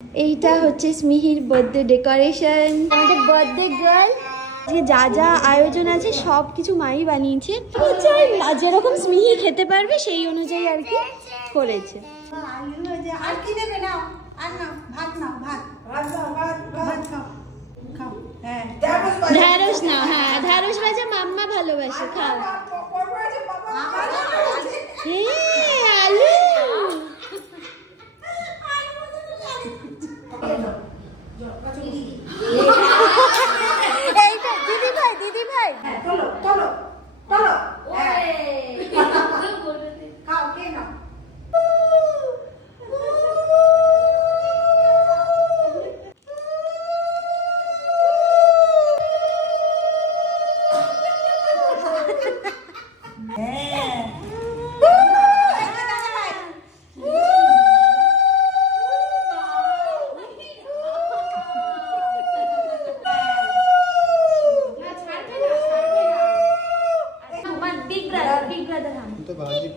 এইটা হচ্ছে স্মিহির birthday decoration. আমাদের বার্থডে গার্ল যে যা যা আয়োজন আছে সব কিছু মাই বানিয়েছে। যেরকম স্মিহি খেতে পারবে সেই অনুযায়ী আর কি করেছে। আর কি দেবে নাও, আর নাও ভাত, নাও ভাত, ভাত খাও খাও। হ্যাঁ ঢ্যাঁড়স নাও, হ্যাঁ ঢ্যাঁড়স ভাজা মাম্মা ভালোবাসে, খাও। আলু এইটা দিদি ভাই, দিদি ভাই চলো চলো চলো খাও, কে নাও। Big brother, big brother. तो भाजी